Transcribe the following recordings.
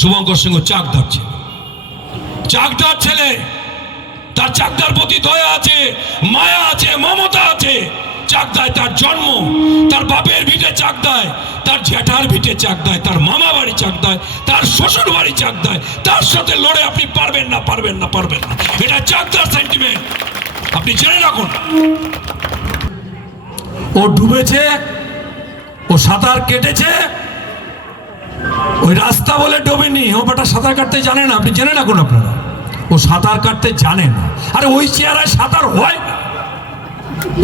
শুভঙ্কর সিংহ চাকদার ছেলে, চাকদার ছেলে, তার চাকদার প্রতি দয়া আছে, মায়া আছে, মমতা আছে। চাকদায় তার জন্ম, তার বাপের ভিটে চাকদায়, তার জ্যাঠার ভিটে চাকদায়, তার মামা বাড়ি চাকদায়, তার শ্বশুর বাড়ি চাকদায়। তার সাথে লড়ে আপনি পারবেন না, পারবেন না, পারবেন না। এটা চাকদার সেন্টিমেন্ট, আপনি জেনে রাখুন। ও ডুবেছে, ও সাঁতার কেটেছে, ওই রাস্তা বলে ডোবেনি। ও বেটা সাঁতার কাটতে জানে না, আপনি জেনে রাখুন। আপনারা, ও সাঁতার কাটতে জানে না। আরে ওই চেহারায় সাঁতার হয় না,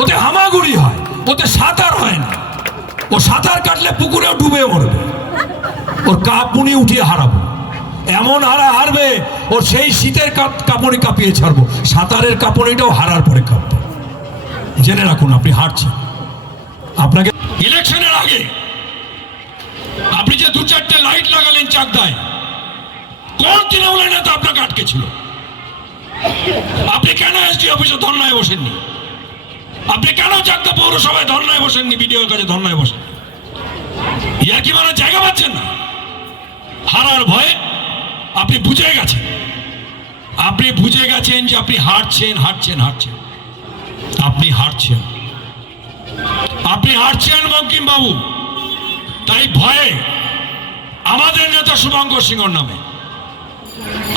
ওতে হামাগুড়ি হয়, ওতে সাঁতার হয় না। ও সাঁতার কাটলে পুকুরেও ডুবে মরবে। ওর কাঁপুনি উঠিয়ে হারাবো, এমন হারবে, ওর সেই শীতের কাঁপুনি কাঁপিয়ে ছাড়বো। সাঁতারের কাঁপুনিটাও হারার পরে কাঁপবে, জেনে রাখুন। আপনি হারছেন। আপনাকে ইলেকশনের আগে আপনি যে 2-4টে লাইট লাগালেন চাকদায়, কোন তৃণমূলের নেতা আপনাকে আটকে ছিল? আপনি কেন এসডি অফিসে ধর্নায় বসেননি? আপনি কেন চাকদা পৌরসভায় ধর্নায় বসেননি, বিডিওর কাছে ধর্নায় বসেন? ইয়া কি মানে জায়গা পাচ্ছেন না? হারার ভয়ে আপনি বুঝে গেছেন, আপনি বুঝে গেছেন যে আপনি হারছেন, হারছেন, হারছেন। আপনি হারছেন, আপনি হারছেন বঙ্কিম বাবু। তাই ভয়ে আমাদের নেতা শুভঙ্কর সিংহর নামে,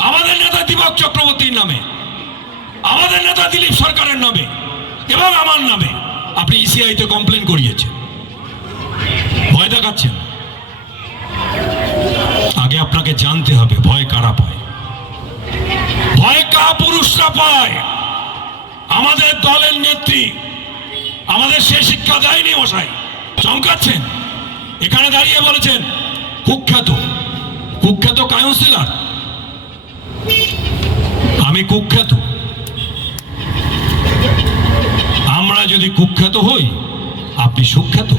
আমাদের নেতা দীপক চক্রবর্তীর নামে, আমাদের নেতা দিলীপ সরকারের নামে এবং আমার নামে আপনি ইসিআইতে কমপ্লেন করিয়েছেন, ভয় দেখাচ্ছেন। আগে আপনাকে জানতে হবে ভয় কারা পায়। ভয় কাপুরুষরা পায়। আমাদের দলের নেত্রী আমাদের সে শিক্ষা দেয়নি মশাই। চমকাচ্ছেন, এখানে দাঁড়িয়ে বলেছেন কুখ্যাত, কুখ্যাত কাউন্সিলর। আমি কুখ্যাত? আমরা যদি কুখ্যাত হই, আপনি সুখ্যাত।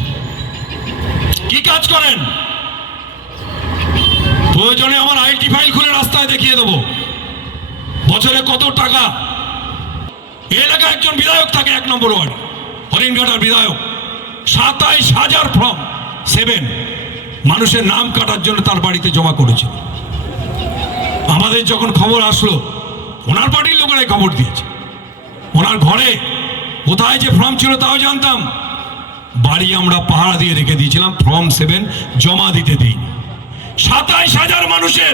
কি কাজ করেন? প্রয়োজনে আমার আইটি ফাইল খুলে রাস্তায় দেখিয়ে দেবো বছরে কত টাকা। এলাকায় একজন বিধায়ক থাকে 1 নম্বর ওয়ার্ড, হরিণঘাটার বিধায়ক। 27,000 ফর্ম 7 মানুষের নাম কাটার জন্য তার বাড়িতে জমা করেছিল। আমাদের যখন খবর আসলো, ওনার পার্টির লোকেরাই খবর দিয়েছে। ওনার ঘরে কোথায় যে ফর্ম ছিল তাও জানতাম। বাড়ি আমরা পাহারা দিয়ে রেখে দিয়েছিলাম, ফর্ম 7 জমা দিতে দিইনি। 27,000 মানুষের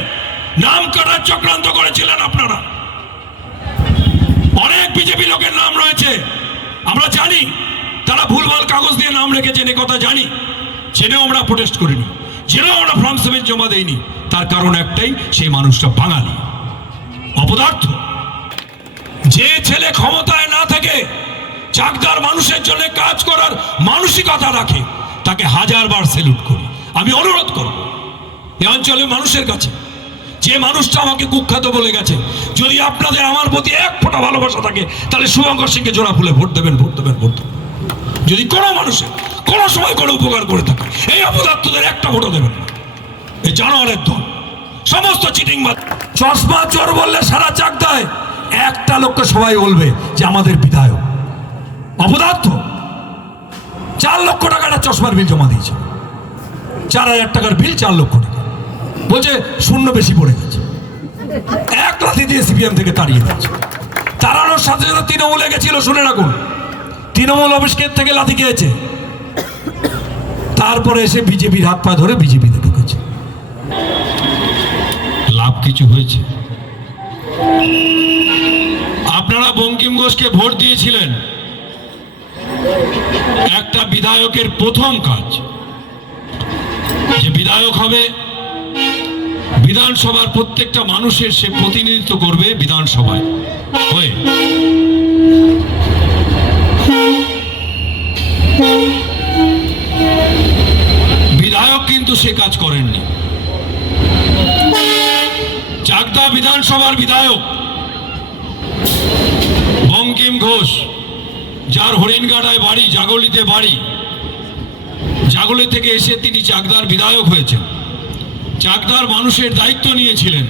নাম কাটার চক্রান্ত করেছিলেন আপনারা। অনেক বিজেপি লোকের নাম রয়েছে, আমরা জানি তারা ভুলভাল কাগজ দিয়ে নাম রেখেছেন, এ কথা জানি। জেনেও আমরা প্রোটেস্ট করিনি, জেনেও আমরা ফর্ম 7 জমা দেইনি। তার কারণ একটাই, সেই মানুষটা বাঙালি, অপদার্থ। যে ছেলে ক্ষমতায় না থাকে চাকদার মানুষের জন্য কাজ করার মানসিকতা রাখে, তাকে 1000 বার স্যালুট করি। আমি অনুরোধ করব এই অঞ্চলের মানুষের কাছে, যে মানুষটা আমাকে কুখ্যাত বলে গেছে, যদি আপনাদের আমার প্রতি 1 ফোঁটা ভালোবাসা থাকে, তাহলে শুভঙ্কর সিংকে জোড়া ফুলে ভোট দেবেন, ভোট দেবেন, ভোট দেবেন। যদি কোনো মানুষের কোনো সময় কোনো উপকার করে থাকে, এই অপদার্থদের একটা ভোটও দেবেন না। এই জানোয়ারের দল, সমস্ত চিটিংবাজ। চশমা চোর বললে সারা চাকদায় একটা লোককে সবাই বলবে যে আমাদের বিধায়ক। অপদার্থ। 4 লক্ষ টাকাটা চশমার বিল জমা দিয়েছে, 4,000 টাকার বিল, 4 লক্ষ টাকা। বলছে শূন্য বেশি পড়ে গেছে, 1 লাথি দিয়ে সিপিএম থেকে তাড়িয়ে দিয়েছে। তাড়ানোর সাথে সাথে তৃণমূলে গেছিল, শুনে রাখুন। তৃণমূল অফিস থেকে লাথি খেয়েছে, তারপরে এসে বিজেপির হাত পা ধরে বিজেপিতে ঢুকেছে। লাভ কিছু হয়েছে? আপনারা বঙ্কিম ঘোষকে ভোট দিয়েছিলেন। একটা বিধায়কের প্রথম কাজ, যে বিধায়ক হবে, বিধানসভার প্রত্যেকটা মানুষের সে প্রতিনিধিত্ব করবে বিধানসভায় হয়ে। বিধায়ক কিন্তু সে কাজ করেননি। চাকদা বিধানসভার বিধায়ক বঙ্কিম ঘোষ, যার হরিণঘাটায় বাড়ি, জাগলিতে বাড়ি, জাগলি থেকে এসে তিনি চাকদার বিধায়ক হয়েছেন। চাকদার মানুষের দায়িত্ব নিয়েছিলেন।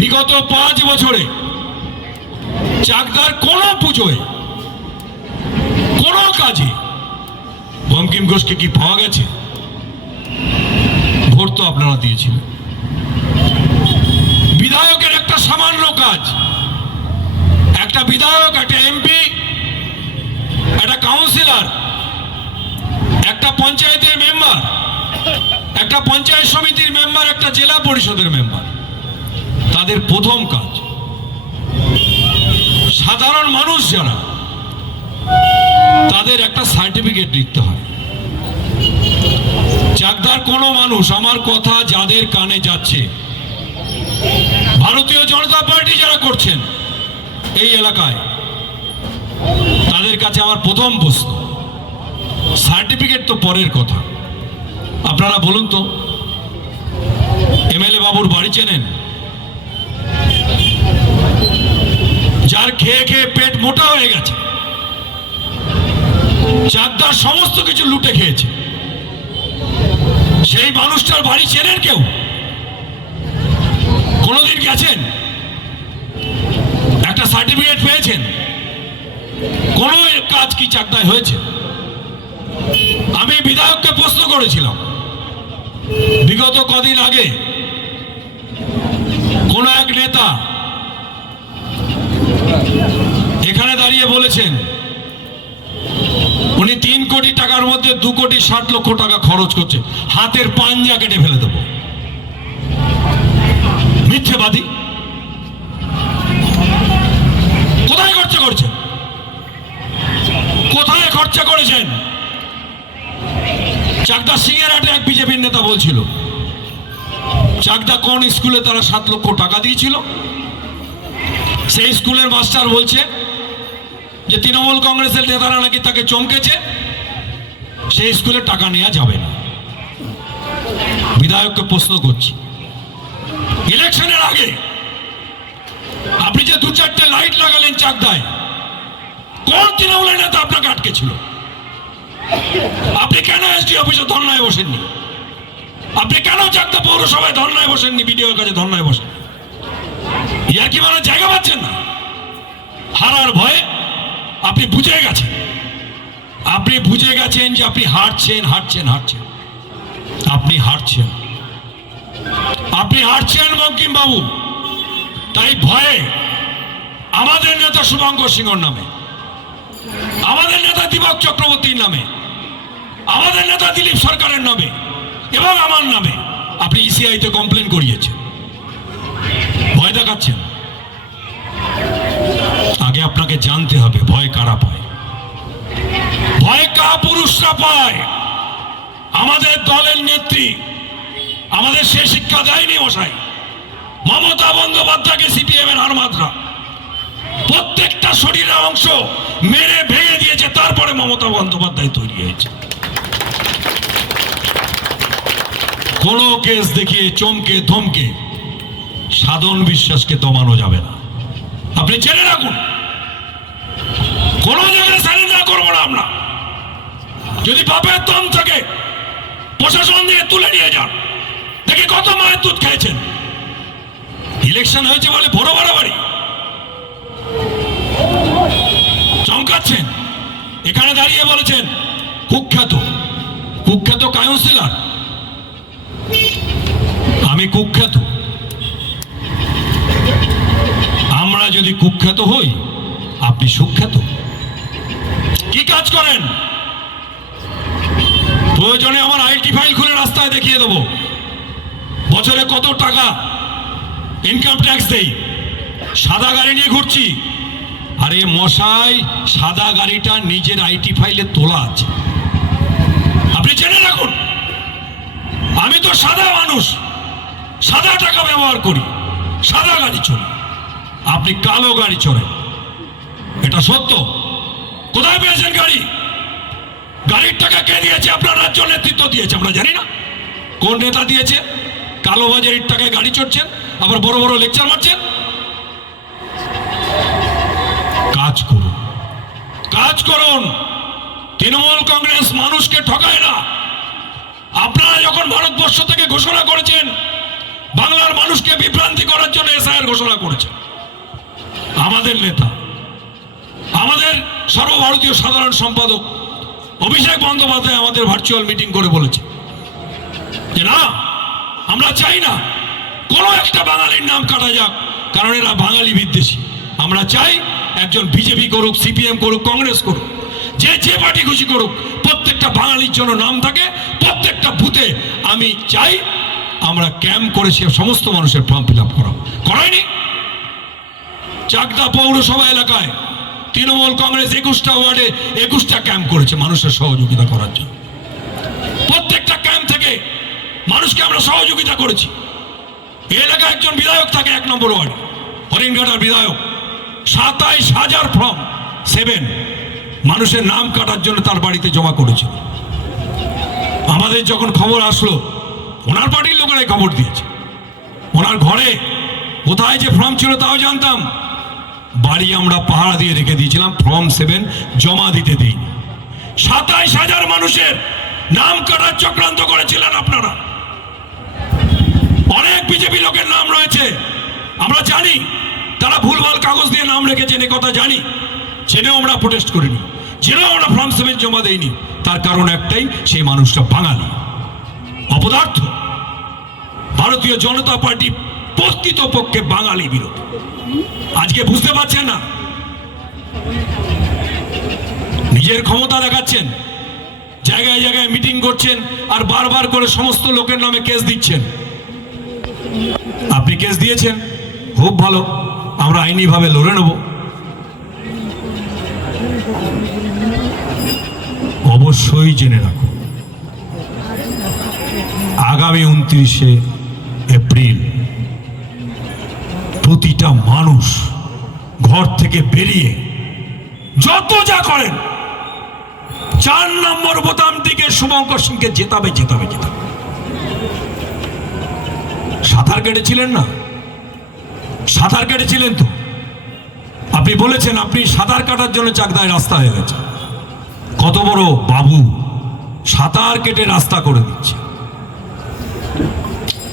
বিগত 5 বছরে চাকদার কোনো পুজোয়, কোনো কাজে বঙ্কিম ঘোষকে কি পাওয়া গেছে? ভোট তো আপনারা দিয়েছিলেন। একটা সামান্য কাজ, একটা বিধায়ক, একটা এমপি, একটা কাউন্সিলর, একটা পঞ্চায়েতের মেম্বার, একটা পঞ্চায়েত সমিতির মেম্বার, একটা জেলা পরিষদের মেম্বার, তাদের প্রথম কাজ সাধারণ মানুষ যারা, তাদের একটা সার্টিফিকেট দিতে হয়। চাকদার কোনো মানুষ, আমার কথা যাদের কানে যাচ্ছে, ভারতীয় জনতা পার্টি যারা করছেন এই এলাকায়, তাদের কাছে আমার প্রথম প্রশ্ন, সার্টিফিকেট তো পরের কথা, আপনারা বলুন তো এমএলএ বাবুর বাড়ি চেনেন? যার খেয়ে খেয়ে পেট মোটা হয়ে গেছে, চাকদার সমস্ত কিছু লুটে খেয়েছে, সেই মানুষটার বাড়ি চেনেন কেউ? কোনোদিন গেছেন? একটা সার্টিফিকেট পেয়েছেন? কোন কাজ কি চাকদায় হয়েছে? আমি বিধায়ককে প্রশ্ন করেছিলাম বিগত কদিন আগে, কোন এক নেতা এখানে দাঁড়িয়ে বলেছেন উনি 3 কোটি টাকার মধ্যে 2,60,00,000 টাকা খরচ করছে, হাতের পাঞ্জা কেটে ফেলে দেব। মিথ্যেবাদী। কোথায় খরচা করছেন? কোথায় খরচা করেছেন? চাকদা সিংহেরহাটে এক বিজেপির নেতা বলছিল চাকদা কোন স্কুলে তারা 7 লক্ষ টাকা দিয়েছিল, সেই স্কুলের মাস্টার বলছে যে তৃণমূল কংগ্রেসের নেতারা নাকি তাকে চমকেছে, সেই স্কুলে টাকা নেওয়া যাবে না। বিধায়ককে প্রশ্ন করছি, ইলেকশনের আগে আপনি যে 2-4টে লাইট লাগালেন চাকদায়, কোন তৃণমূলের নেতা আপনাকে আটকে ছিল? আপনি কেন এসডি অফিসে ধর্নায় বসেননি? আপনি কেন চাকদা পৌরসভায় ধর্নায় বসেননি? বিডিওর কাছে ধর্নায় বসেন? ইয়ার কি মানে জায়গা পাচ্ছেন না? হারার ভয়ে আপনি বুঝে গেছেন, আপনি বুঝে গেছেন যে আপনি হারছেন, হারছেন, হারছেন, আপনি হারছেন, আপনি হারছেন বঙ্কিম বাবু। তাই ভয়ে আমাদের নেতা শুভঙ্কর সিংহর নামে, আমাদের নেতা দীপক চক্রবর্তীর নামে, আমাদের নেতা দিলীপ সরকারের নামে এবং আমার নামে আপনি ইসিআইতে কমপ্লেন করিয়েছেন, ভয় দেখাচ্ছেন। আগে আপনাকে জানতে হবে ভয় কারা পায়, ভয় কাপুরুষরা পায়। আমাদের দলের নেত্রী আমাদের সে শিক্ষা দেয়নি মশাই। মমতা বন্দ্যোপাধ্যায়কে সিপিএম এর হারমাদরা প্রত্যেকটা শরীরের অংশ মেরে ভেঙে দিয়েছে, তারপরে মমতা বন্দ্যোপাধ্যায় তৈরি হয়েছে। কোন কেস দেখিয়ে চমকে ধমকে সাধন বিশ্বাসকে দমানো যাবে না, আপনি জেনে রাখুন। কোন জায়গায় স্যারেন্ডার করবো না আমরা। যদি বাপের দম থাকে প্রশাসন দিয়ে তুলে নিয়ে যান, দেখি কত মায়ের দুধ খেয়েছেন। ইলেকশন হয়েছে বলে বড় বাড়াবাড়ি চমকাচ্ছেন। এখানে দাঁড়িয়ে বলেছেন কুখ্যাত, কুখ্যাত কাউন্সিলর। আমি কুখ্যাত? আমরা যদি কুখ্যাত হই, আপনি সুখ্যাত। কি কাজ করেন? প্রয়োজনে আমার আইটি ফাইল খুলে রাস্তায় দেখিয়ে দেবো বছরে কত টাকা ইনকাম ট্যাক্স দেই। সাদা গাড়ি নিয়ে ঘুরছি। আরে মশাই, সাদা গাড়িটা নিজের আইটি ফাইলে তোলা আছে, আপনি জেনে রাখুন। আমি তো সাদা মানুষ, সাদা টাকা ব্যবহার করি, সাদা গাড়ি চড়ি। আপনি কালো গাড়ি চড়েন, এটা সত্য। কোথায় পেয়েছেন গাড়ি? গাড়ির টাকা কে দিয়েছে? আপনার রাজ্য নেতৃত্ব দিয়েছে, আমরা জানি না কোন নেতা দিয়েছে। কালো বাজারের টাকায় গাড়ি চড়ছেন, আবার বড় বড় লেকচার মারছেন। কাজ করুন, কাজ করুন। তৃণমূল কংগ্রেস মানুষকে ঠকায় না। আপনারা যখন ভারতবর্ষ থেকে ঘোষণা করেছেন বাংলার মানুষকে বিভ্রান্তি করার জন্য এসআইআর ঘোষণা করেছেন, আমাদের নেতা, আমাদের সর্বভারতীয় সাধারণ সম্পাদক অভিষেক বন্দ্যোপাধ্যায় আমাদের ভার্চুয়াল মিটিং করে বলেছে যে না, আমরা চাই না কোনো একটা বাঙালির নাম কাটা যাক, কারণ এরা বাঙালি বিদ্বেষী। আমরা চাই একজন বিজেপি করুক, সিপিএম করুক, কংগ্রেস করুক, যে পার্টি খুশি করুক, প্রত্যেকটা বাঙালির জন্য নাম থাকে প্রত্যেকটা বুথে। আমি চাই আমরা ক্যাম্প করেছি সমস্ত মানুষের ফর্ম ফিল আপ করায়নি। চাকদা পৌরসভা এলাকায় তৃণমূল কংগ্রেস 21টা ওয়ার্ডে 21টা ক্যাম্প করেছে মানুষের সহযোগিতা করার জন্য। প্রত্যেকটা ক্যাম্প থেকে মানুষকে আমরা সহযোগিতা করেছি। এই এলাকায় একজন বিধায়ক থাকে 1 নম্বর ওয়ার্ড, হরিণঘাটার বিধায়ক, 27,000 ফর্ম 7 মানুষের নাম কাটার জন্য তার বাড়িতে জমা করেছিল। আমাদের যখন খবর আসলো, ওনার পার্টির লোকেরাই খবর দিয়েছে, ওনার ঘরে কোথায় যে ফর্ম ছিল তাও জানতাম। বাড়ি আমরা পাহারা দিয়ে রেখে দিয়েছিলাম, ফর্ম 7 জমা দিতে দিইনি। 27,000 মানুষের নাম কাটার চক্রান্ত করেছিলেন আপনারা। অনেক বিজেপি লোকের নাম রয়েছে, আমরা জানি তারা ভুলভাল কাগজ দিয়ে নাম রেখেছেন, এ কথা জানি, জেনেও আমরা প্রোটেস্ট করিনি, জেনেও আমরা ফর্ম 7 জমা দেইনি। তার কারণ একটাই, সেই মানুষটা বাঙালি, অপদার্থ। ভারতীয় জনতা পার্টি প্রকৃতপক্ষে বাঙালি বিরোধী। আজকে বুঝতে পারছেন না, নিজের ক্ষমতা দেখাচ্ছেন, জায়গায় জায়গায় মিটিং করছেন, আর বারবার করে সমস্ত লোকের নামে কেস দিচ্ছেন। আপনি কেস দিয়েছেন, খুব ভালো, আমরা আইনিভাবে লড়ে নেব। অবশ্যই জেনে রাখুন, আগামী 29শে এপ্রিল প্রতিটা মানুষ ঘর থেকে বেরিয়ে যত যা করেন 4 নম্বর বোতাম থেকে শুভঙ্কর সিংকে জেতাবে। সাঁতার কেটেছিলেন না? সাঁতার কেটেছিলেন তো? আপনি বলেছেন আপনি সাঁতার কাটার জন্য চাকদায় রাস্তা হয়ে গেছে। কত বড় বাবু, সাঁতার কেটে রাস্তা করে দিচ্ছে।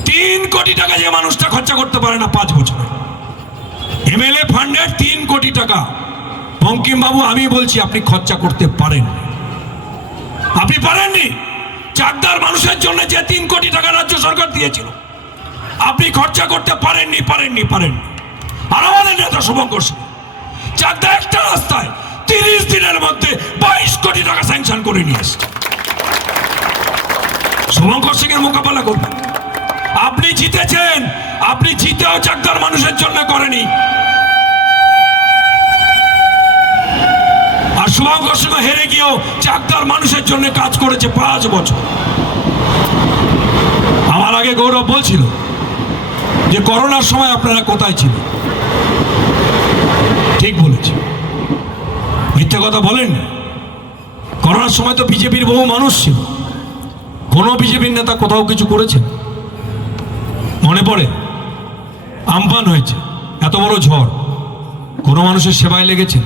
3 কোটি টাকা যে মানুষটা খরচা করতে পারে না 5 বছরে, এমএলএ ফান্ডের 3 কোটি টাকা বঙ্কিম বাবু, আমি বলছি আপনি খরচা করতে পারেন, আপনি পারেননি। চাকদার মানুষের জন্য যে 3 কোটি টাকা রাজ্য সরকার দিয়েছিল, আপনি খরচা করতে পারেননি। আর আমাদের নেতা শুভঙ্কর সিং চাকদা একটা রাস্তায় 30 দিনের মধ্যে 22 কোটি টাকা স্যাংশন করে নিয়ে এসছে। শুভঙ্কর সিং এর মোকাবেলা করবেন। আপনি জিতেছেন, আপনি জিতেও চাকদার মানুষের জন্য করেনি। আর শুভঙ্কর সিং হেরে গিয়েও চাকদার মানুষের জন্য কাজ করেছে 5 বছর। আমার আগে গৌরব বলছিল যে করোনার সময় আপনারা কোথায় ছিলেন। ঠিক বলেছে, মিথ্যে কথা বলেন না। করোনার সময় তো বিজেপির বহু মানুষ ছিল, কোনো বিজেপির নেতা কোথাও কিছু করেছেন? মনে পড়ে আমফান হয়েছে, এত বড় ঝড়, কোনো মানুষের সেবায় লেগেছেন?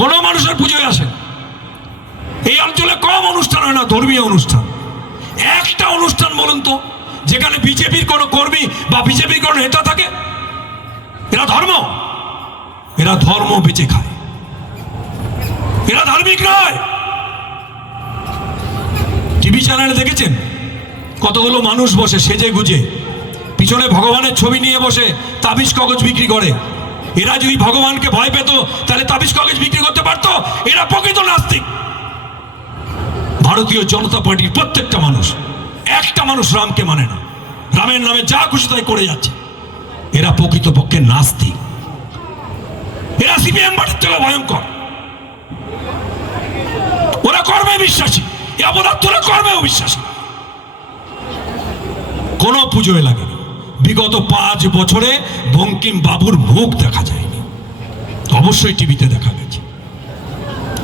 কোনো মানুষের পুজোয় আসেন? এই অঞ্চলে কম অনুষ্ঠান হয় না, ধর্মীয় অনুষ্ঠান। একটা অনুষ্ঠান বলুন তো যেখানে বিজেপির কোনো কর্মী বা বিজেপির কোনো নেতা থাকে? এরা ধর্ম বেঁচে খায়, এরা ধার্মিক নয়। টিভি চ্যানেলে দেখেছেন কতগুলো মানুষ বসে সেজে গুজে, পিছনে ভগবানের ছবি নিয়ে বসে তাবিজ কাগজ বিক্রি করে। এরা যদি ভগবানকে ভয় পেত তাহলে তাবিজ কাগজ বিক্রি করতে পারতো? এরা প্রকৃত নাস্তিক। ভারতীয় জনতা পার্টির প্রত্যেকটা মানুষ, একটা মানুষ রামকে মানে না, রামের নামে যা খুশি তাই করে যাচ্ছে। এরা প্রকৃতপক্ষে নাস্তিক, এরা সিপিএম পার্টির থেকে ভয়ঙ্কর। ওরা কর্মে বিশ্বাসী, এ অপদার্থরা কর্মেও বিশ্বাসী। কোনো পুজোয় লাগেনি। বিগত 5 বছরে বঙ্কিম বাবুর মুখ দেখা যায়নি, অবশ্যই টিভিতে দেখা গেছে।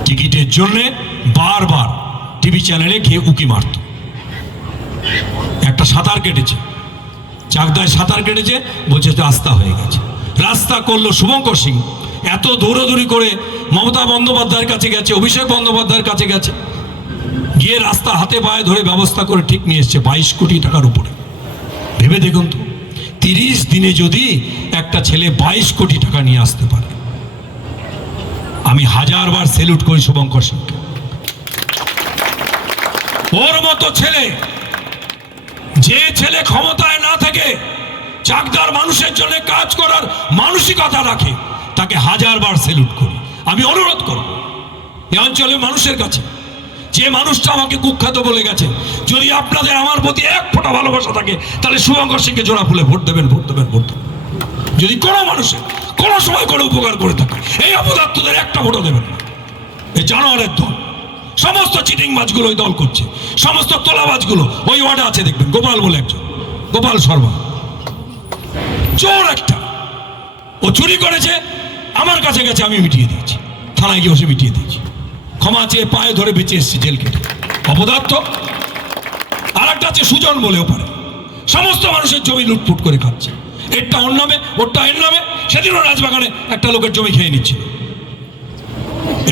টিকিটের জন্য বারবার টিভি চ্যানেলে গিয়ে উকি মারত। একটা সাঁতার কেটেছে, চাকদায় সাঁতার কেটেছে, বলছে রাস্তা হয়ে গেছে। রাস্তা করলো শুভঙ্কর সিং, এত দৌড়াদৌড়ি করে মমতা বন্দ্যোপাধ্যায়ের কাছে গেছে, অভিষেক বন্দ্যোপাধ্যায়ের কাছে গেছে, গিয়ে রাস্তা হাতে পায়ে ধরে ব্যবস্থা করে ঠিক নিয়ে এসছে 22 কোটি টাকার উপরে। ভেবে দেখুন তো, 30 দিনে যদি একটা ছেলে 22 কোটি টাকা নিয়ে আসতে পারে, আমি 1000বার স্যালুট করি শুভঙ্কর সিংকে। ওর মতো ছেলে, যে ছেলে ক্ষমতায় না থেকে চাকদার মানুষের জন্য কাজ করার মানসিকতা রাখে, তাকে হাজারবার স্যালুট করি। আমি অনুরোধ করব এই অঞ্চলের মানুষের কাছে, যে মানুষটা আমাকে কুখ্যাত বলে গেছে, যদি আপনাদের আমার প্রতি এক ফোঁটা ভালোবাসা থাকে, তাহলে শুভঙ্কর সিংকে জোড়া ফুলে ভোট দেবেন, ভোট দেবেন, ভোট দেবেন। যদি কোনো মানুষের কোনো সময় কোনো উপকার করে থাকে, এই অপদার্থদের একটা ভোটও দেবেন না। এই জানোয়ারের দল, সমস্ত চিটিং মাছগুলো ওই দল করছে, সমস্ত তোলাবাজগুলো ওই ওয়ার্ডে আছে, দেখবেন গোপাল বলে একজন, গোপাল শর্মা, চোর একটা। ও চুরি করেছে, আমার কাছে গেছে, আমি মিটিয়ে দিয়েছি, থানায় গিয়ে বসে মিটিয়ে দিয়েছি, ক্ষমা চেয়ে পায়ে ধরে বেঁচে এসেছি জেল কেটে। অপদার্থ। আর একটা আছে সুজন বলে ওপারে, সমস্ত মানুষের জমি লুটফুট করে খাচ্ছে, এরটা ওর নামে, ওরটা এর নামে। সেদিনও রাজবাগানে একটা লোকের জমি খেয়ে নিচ্ছে।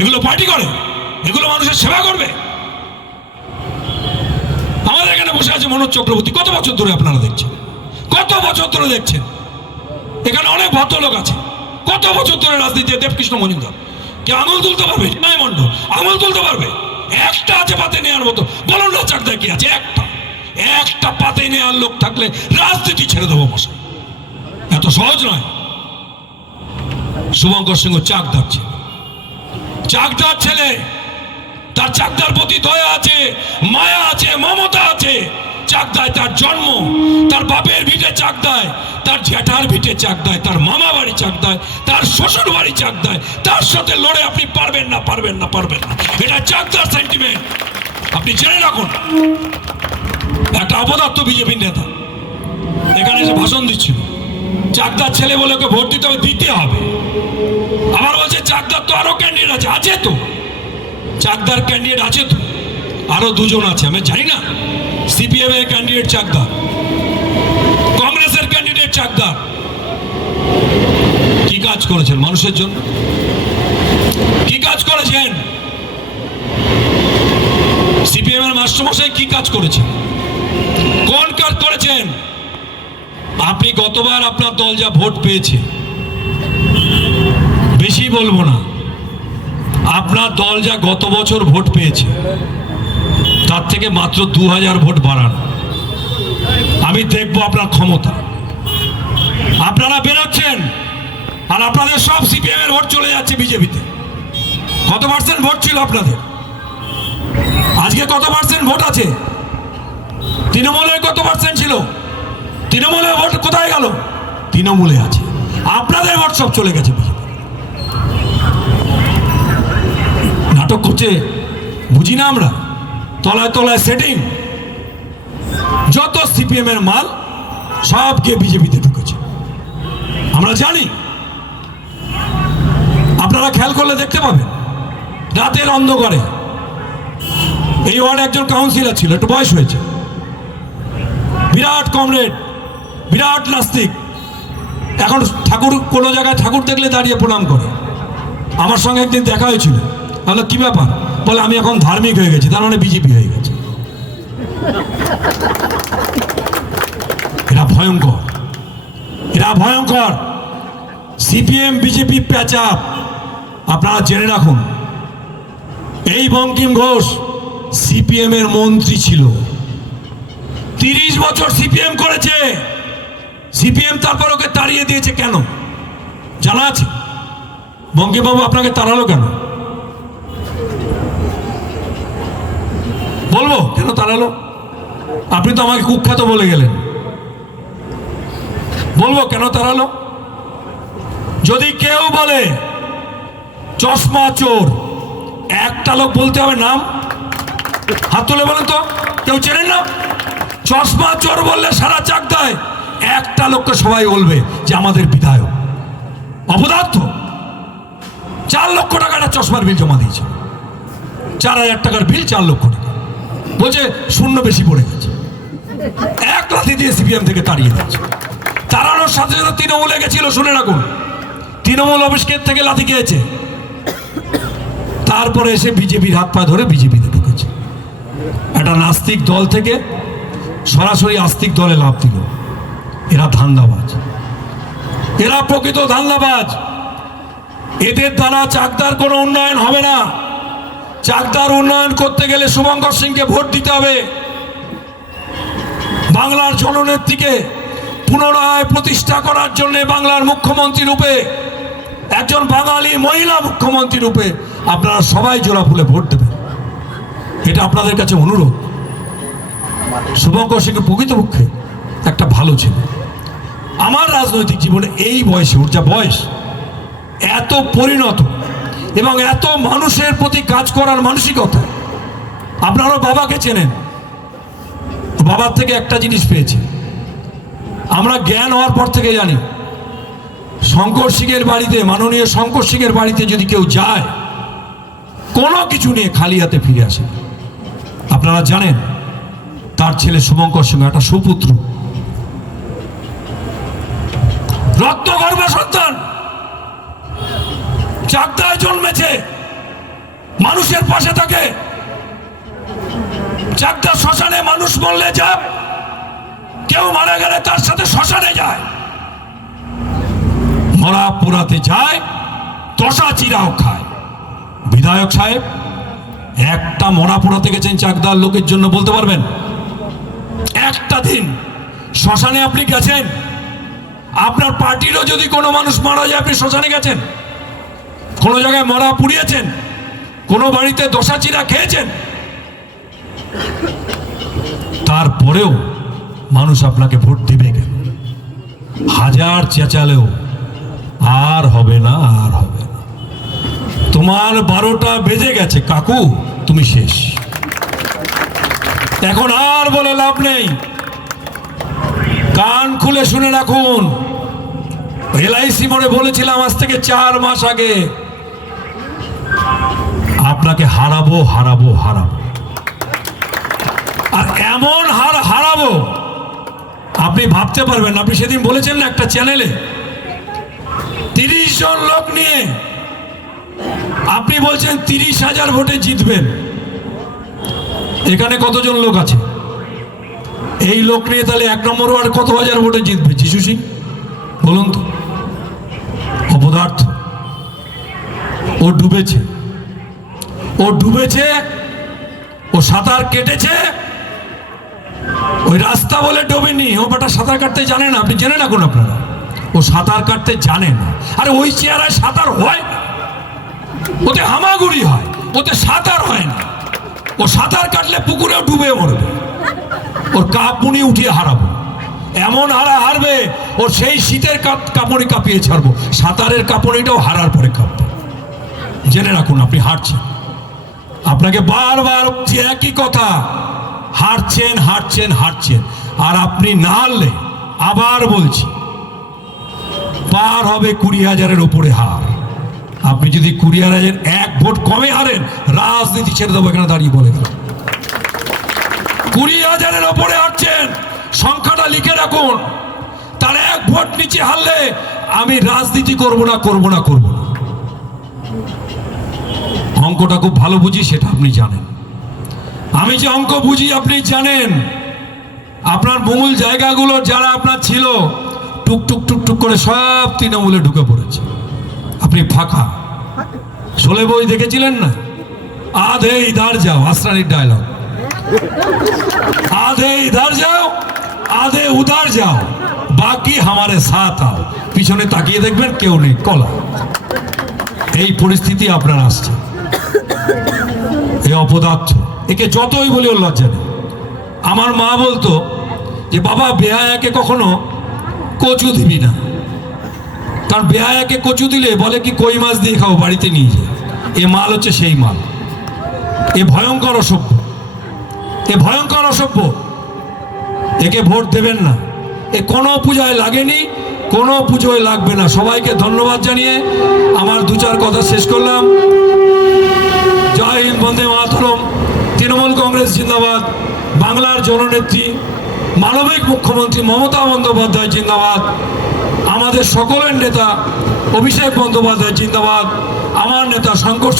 এগুলো পার্টি করে? এগুলো মানুষের সেবা করবে? আমাদের এখানে বসে আছে মনোজ চক্রবর্তী, কত বছর ধরে আপনারা দেখছেন, কত বছর ধরে দেখছেন। এখানে অনেক ভদ্রলোক আছে, কত বছর ধরে রাজনীতি। দেবকৃষ্ণ মজুমদার, কেউ আঙুল তুলতে পারবে? নাই মন্ডল আঙুল তুলতে পারবে? একটা আছে পাতে নেওয়ার মতো, বলুন না চাকদায় কি আছে? একটা পাতে নেওয়ার লোক থাকলে রাজনীতি ছেড়ে দেবো মশাই, এত সহজ নয়। শুভঙ্কর সিংহ চাকদার ছেলে, চাকদার ছেলে, তার চাকদার প্রতি দয়া আছে, মায়া আছে, মমতা আছে। চাকদায় তার জন্ম, তার বাপের ভিটে চাকদায়, তার জ্যাঠার ভিটে চাকদায়, তার মামা বাড়ি চাকদায়, তার শ্বশুর বাড়ি চাকদায়। তার সাথে লড়ে আপনি পারবেন না, পারবেন না, পারবেন না। এটা চাকদার সেন্টিমেন্ট, আপনি জেনে রাখুন। একটা অপদার্থ বিজেপির নেতা এখানে এসে ভাষণ দিচ্ছিল, চাকদার ছেলে বলে ওকে ভোট দিতে হবে, দিতে হবে। আবার বলছে চাকদার তো আরো ক্যান্ডিডেট আছে, আছে তো, চাকদার ক্যান্ডিডেট আছে তো, আরো দুজন আছে, আমি জানি না। সিপিএম এর ক্যান্ডিডেট চাকদার, কংগ্রেসের ক্যান্ডিডেট চাকদার। কি কাজ করেছেন মানুষের জন্য? কি কাজ করেছেন? সিপিএম এর মাস্টারমশাই কি কাজ করেছেন? কোন কাজ করেছেন? আপনি গতবার আপনার দল যা ভোট পেয়েছে, বেশি বলবো না, আপনার দল যা গত বছর ভোট পেয়েছে তার থেকে মাত্র 2000 ভোট বাড়ান। আমি দেখবো আপনার ক্ষমতা। আপনারা বেরোচ্ছেন আর আপনাদের সব সিপিএম এর ভোট চলে যাচ্ছে বিজেপিতে। কত পার্সেন্ট ভোট ছিল আপনাদের? আজকে কত পার্সেন্ট ভোট আছে? তৃণমূলের কত পার্সেন্ট ছিল? তৃণমূলের ভোট কোথায় গেল? তৃণমূলে আছে। আপনাদের ভোট সব চলে গেছে বিজেপি। নাটক করছে বুঝি না আমরা, তলায় তলায় সেটিং। যত সিপিএম এর মাল সব গিয়ে বিজেপিতে ঢুকেছে, আমরা জানি। আপনারা খেয়াল করলে দেখতে পাবেন, রাতের অন্ধকারে এই ওয়ার্ডে একজন কাউন্সিলর ছিল, একটু বয়স হয়েছে, বিরাট কমরেড, বিরাট নাস্তিক। এখন ঠাকুর, কোনো জায়গায় ঠাকুর দেখলে দাঁড়িয়ে প্রণাম করে। আমার সঙ্গে একদিন দেখা হয়েছিল, বললো কি ব্যাপার? বলে আমি এখন ধার্মিক হয়ে গেছি, তার মানে বিজেপি হয়ে গেছে। এরা ভয়ঙ্কর, এরা ভয়ঙ্কর। সিপিএম বিজেপি প্যাচাপ। আপনারা জেনে রাখুন, এই বঙ্কিম ঘোষ সিপিএম এর মন্ত্রী ছিল, 30 বছর সিপিএম করেছে। সিপিএম তারপর ওকে তাড়িয়ে দিয়েছে। কেন জানা আছে? বঙ্কিমবাবু আপনাকে তাড়ালো কেন? বলবো কেন তাড়ালো? আপনি তো আমাকে কুখ্যাত বলে গেলেন। বলবো কেন তাড়ালো? যদি কেউ বলে চশমা চোর, একটা লোক বলতে হবে নাম। হাত তুলে বলেন তো, কেউ চেনেন না? চশমা চোর বললে সারা চাকদায় একটা লোককে সবাই বলবে যে আমাদের বিধায়ক। অপদার্থ। 4 লক্ষ টাকাটা চশমার বিল জমা দিয়েছে, 4000 টাকার বিল, 4 লক্ষ টাকা। বলছে শূন্য বেশি পড়ে গেছে, এক লাথি দিয়ে সিপিএম থেকে তাড়িয়ে দিচ্ছে। তাড়ানোর সাথে সাথে তৃণমূলে গেছিল, শুনে রাখুন, তৃণমূল অফিসের থেকে লাথি খেয়েছে, তারপরে এসে বিজেপির হাত পা ধরে বিজেপিতে ঢুকেছে। একটা নাস্তিক দল থেকে সরাসরি আস্তিক দলে লাভ দিল। এরা ধান্দাবাজ, এরা প্রকৃত ধান্দাবাজ। এদের দ্বারা চাকদার কোনো উন্নয়ন হবে না। চাকদার উন্নয়ন করতে গেলে শুভঙ্কর সিংকে ভোট দিতে হবে। বাংলার জননেত্রীকে পুনরায় প্রতিষ্ঠা করার জন্য বাংলার মুখ্যমন্ত্রী রূপে, একজন বাঙালি মহিলা মুখ্যমন্ত্রী রূপে আপনারা সবাই জোড়া ফুলে ভোট দেবেন, এটা আপনাদের কাছে অনুরোধ। শুভঙ্কর সিং প্রকৃতপক্ষে একটা ভালো ছিল। আমার রাজনৈতিক জীবনে এই বয়সে, ওর যা বয়স, এত পরিণত এবং এত মানুষের প্রতি কাজ করার মানসিকতা। আপনারা বাবাকে চেনেন, বাবার থেকে একটা জিনিস পেয়েছি আমরা, জ্ঞান হওয়ার পর থেকে জানি শঙ্কর সিংয়ের বাড়িতে, মাননীয় শঙ্কর সিংয়ের বাড়িতে যদি কেউ যায় কোনো কিছু নিয়ে খালি হাতে ফিরে আসে। আপনারা জানেন তার ছেলে শুভঙ্কর সিং একটা সুপুত্র, রত্নগর্ভা সন্তান, চাকদায় জন্মেছে, মানুষের পাশে থাকে। চাকদা শ্মশানে মানুষ মরলে যায়, কেউ মারা গেলে তার সাথে শ্মশানে যায়, মরা পোড়াতে যায়, দশা চিরাও খায়। বিধায়ক সাহেব একটা মরা পোড়াতে গেছেন চাকদার লোকের জন্য বলতে পারবেন? একটা দিন শ্মশানে আপনি গেছেন? আপনার পার্টিরও যদি কোনো মানুষ মারা যায় আপনি শ্মশানে গেছেন? কোনো জায়গায় মরা পুড়িয়েছেন? কোনো বাড়িতে দশা চিরা খেয়েছেন? তারপরেও মানুষ আপনাকে ভোট দিবে কেন? হাজার চেঁচালেও আর হবে না, আর হবে না। তোমার 12টা বেজে গেছে কাকু, তুমি শেষ। এখন আর বলে লাভ নেই। কান খুলে শুনে রাখুন, এলআইসি মোড়ে বলেছিলাম আজ থেকে 4 মাস আগে, আপনাকে হারাবো হারাবো হারাবো, আর এমন হারাবো আপনি ভাবতে পারবেন না। আপনি সেদিন বলেছেন না একটা চ্যানেলে 30 জন লোক নিয়ে আপনি বলছেন 30,000 ভোটে জিতবেন। এখানে কতজন লোক আছে? এই লোক নিয়ে তাহলে 1 নম্বর ওয়ার্ড কত হাজার ভোটে জিতবে যিশু সিং? বলুন তো। অপদার্থ। ও ডুবেছে, ও ডুবেছে, ও সাঁতার কেটেছে। ওই রাস্তা বলে ডোবেনি, ও বেটা সাঁতার কাটতে জানে না। আপনি জেনে রাখুন, আপনারা ও সাঁতার কাটতে জানে না। আরে ওই চেহারায় সাঁতার হয় না, ওতে হামাগুড়ি হয়, ওতে সাঁতার হয় না। ও সাঁতার কাটলে পুকুরেও ডুবে মরবে। ওর কাঁপুনি উঠিয়ে হারাবো, এমন হারবে ওর সেই শীতের কাঁপুনি কাঁপিয়ে ছাড়বো। সাঁতারের কাঁপুনিটাও হারার পরে কাঁপবে, জেনে রাখুন। আপনি হারছেন, আপনাকে বারবার একই কথা, হারছেন হারছেন হারছেন। আর আপনি না হারলে আবার বলছি পার হবে 20,000-এর উপরে হার। আপনি যদি 20,000 1 ভোট কমে হারেন, রাজনীতি ছেড়ে দেবো এখানে দাঁড়িয়ে বলে গেল। 20,000-এর ওপরে হারছেন, সংখ্যাটা লিখে রাখুন। তার 1 ভোট নিচে হারলে আমি রাজনীতি করব না, করব না, করব না। অঙ্কটা খুব ভালো বুঝি, সেটা আপনি জানেন। আমি যে অঙ্ক বুঝি আপনি জানেন। আপনার মূল জায়গাগুলো যারা আপনার ছিল টুকটুক টুকটুক করে সব তৃণমূলে ঢুকে পড়েছে। আপনি ফাঁকা। 16 বই দেখেছিলেন না? আধে ইধার যাও, আসরানির ডায়লগ। आधे इधर जाओ आधे उधर जाओ बाकी हमारे साथ आओ। পিছনে তাকিয়ে দেখবেন কেউ নেই, কলা। এই পরিস্থিতি আপনার আসছে। এই অপদার্থ, একে যতই বলি ওর লজ্জা নেই। আমার মা বলতো যে বাবা বেহায়াকে কখনো কচু দিবি না, কারণ বেহায়াকে কচু দিলে বলে কি কই মাছ দিয়ে খাও, বাড়িতে নিয়ে যায়। এ মাল হচ্ছে সেই মাল। এ ভয়ঙ্কর অসভ্য, এ ভয়ঙ্কর অসভ্য। একে ভোট দেবেন না। এ কোনো পূজায় লাগেনি, কোনো পুজোয় লাগবে না। সবাইকে ধন্যবাদ জানিয়ে আমার 2-4 কথা শেষ করলাম। জয় হিন্দ, বন্দে মাতরম। তৃণমূল কংগ্রেস জিন্দাবাদ। বাংলার জননেত্রী মানবিক মুখ্যমন্ত্রী মমতা বন্দ্যোপাধ্যায় জিন্দাবাদ। আমাদের সকলের নেতা অভিষেক বন্দ্যোপাধ্যায় জিন্দাবাদ। আমার নেতা শঙ্কর